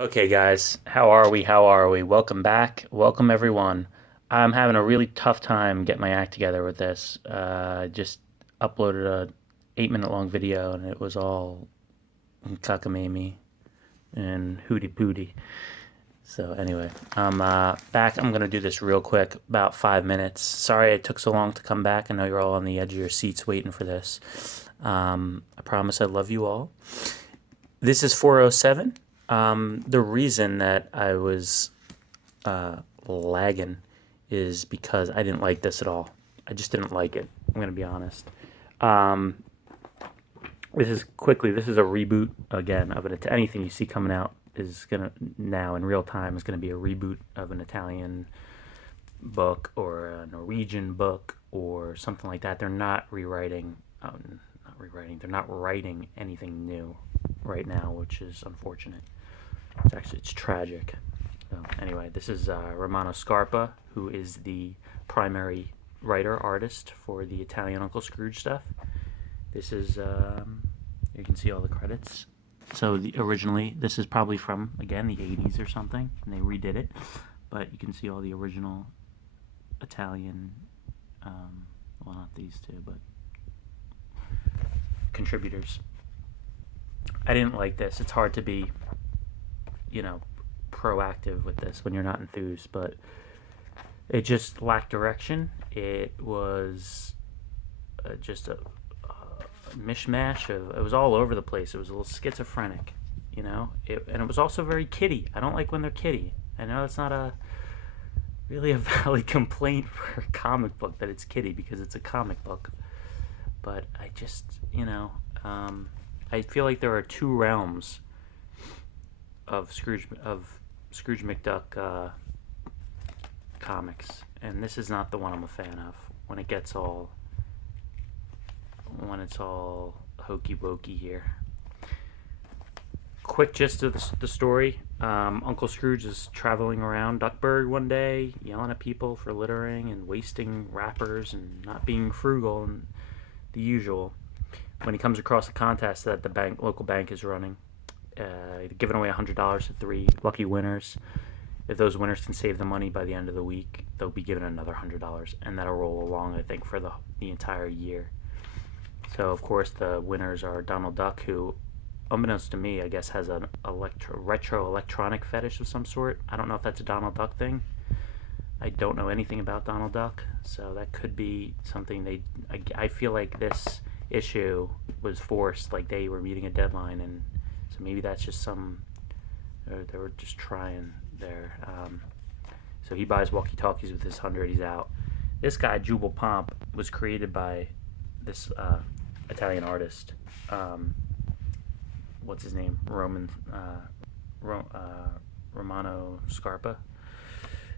Okay, guys, how are we? How are we? Welcome back. Welcome, everyone. I'm having a really tough time getting my act together with this. I just uploaded a 8 minute long video, and it was all cockamamie and hooty pooty. So anyway, I'm back. I'm gonna do this real quick, about 5 minutes. Sorry it took so long to come back. I know you're all on the edge of your seats waiting for this. I promise I love you all. This is 407. The reason that I was lagging is because I didn't like this at all. I just didn't like it. I'm going to be honest. Um, this is a reboot again of it. Anything you see coming out is going to, now in real time, is going to be a reboot of an Italian book or a Norwegian book or something like that. They're not rewriting, they're not writing anything new right now, which is unfortunate. It's tragic. So anyway, this is Romano Scarpa, who is the primary writer artist for the Italian Uncle Scrooge stuff. This is you can see all the credits. So originally, this is probably from again the '80s or something, and they redid it. But you can see all the original Italian, well, not these two, but contributors. I didn't like this. It's hard to be, proactive with this when you're not enthused, but it just lacked direction. It was just a mishmash of, it was all over the place. It was a little schizophrenic, and it was also very kiddie. I don't like when they're kiddie. I know it's not really a valid complaint for a comic book that it's kiddie because it's a comic book, but I just, I feel like there are two realms of Scrooge McDuck comics, and this is not the one I'm a fan of. When it's all hokey wokey here. Quick gist of the story: Uncle Scrooge is traveling around Duckburg one day, yelling at people for littering and wasting wrappers and not being frugal and the usual. When he comes across a contest that the local bank is running, giving away $100 to three lucky winners. If those winners can save the money by the end of the week, they'll be given another $100, and that'll roll along, I think, for the entire year. So, of course, the winners are Donald Duck, who, unbeknownst to me, I guess has an retro electronic fetish of some sort. I don't know if that's a Donald Duck thing. I don't know anything about Donald Duck, so that could be something I feel like this issue was forced, like they were meeting a deadline, and so maybe that's just they were just trying there. So he buys walkie-talkies with his 100. He's out. This guy, Jubal Pomp, was created by this Italian artist. What's his name? Romano Scarpa.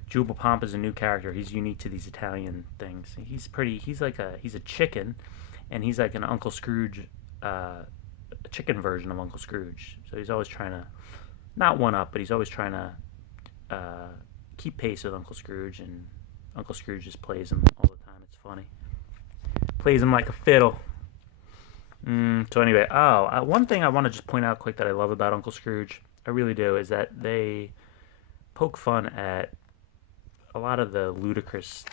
Jubal Pomp is a new character. He's unique to these Italian things. He's a chicken, and he's like an Uncle Scrooge, a chicken version of Uncle Scrooge. So he's always trying to, not one up, but he's always trying to keep pace with Uncle Scrooge, and Uncle Scrooge just plays him all the time. It's funny. Plays him like a fiddle. So anyway, one thing I want to just point out quick that I love about Uncle Scrooge, I really do, is that they poke fun at a lot of ludicrous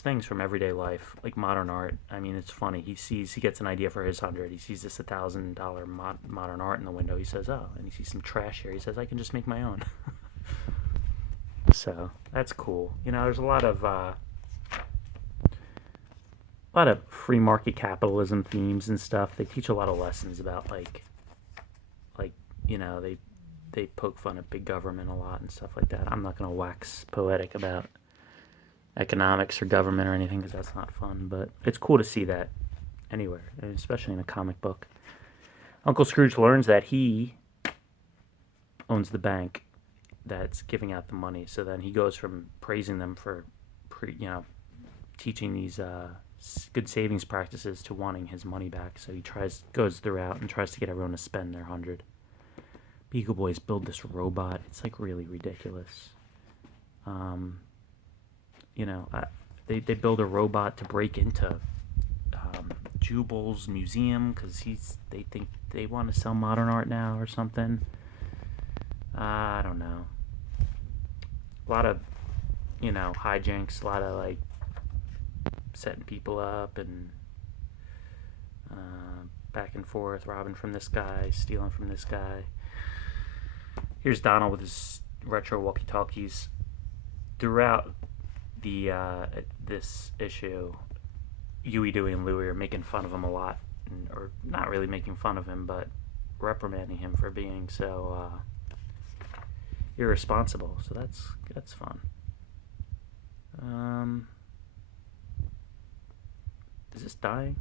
things from everyday life, like modern art. I mean, it's funny. He gets an idea for his 100. He sees this $1,000 modern art in the window. He says, "Oh," and he sees some trash here. He says, "I can just make my own." So that's cool. There's a lot of free market capitalism themes and stuff. They teach a lot of lessons about they poke fun at big government a lot and stuff like that. I'm not going to wax poetic about economics or government or anything because that's not fun, but it's cool to see that anywhere, especially in a comic book. Uncle Scrooge learns that he owns the bank that's giving out the money, so then he goes from praising them for teaching these good savings practices to wanting his money back. So he goes throughout and tries to get everyone to spend their 100. Beagle Boys build this robot. It's like really ridiculous. They build a robot to break into Jubal's museum because they think they want to sell modern art now or something. I don't know, a lot of, hijinks, a lot of like setting people up and back and forth, robbing from this guy, stealing from this guy. Here's Donald with his retro walkie-talkies. Throughout the this issue, Huey, Dewey, and Louie are making fun of him a lot, or not really making fun of him, but reprimanding him for being so irresponsible. So that's fun. Is this dying?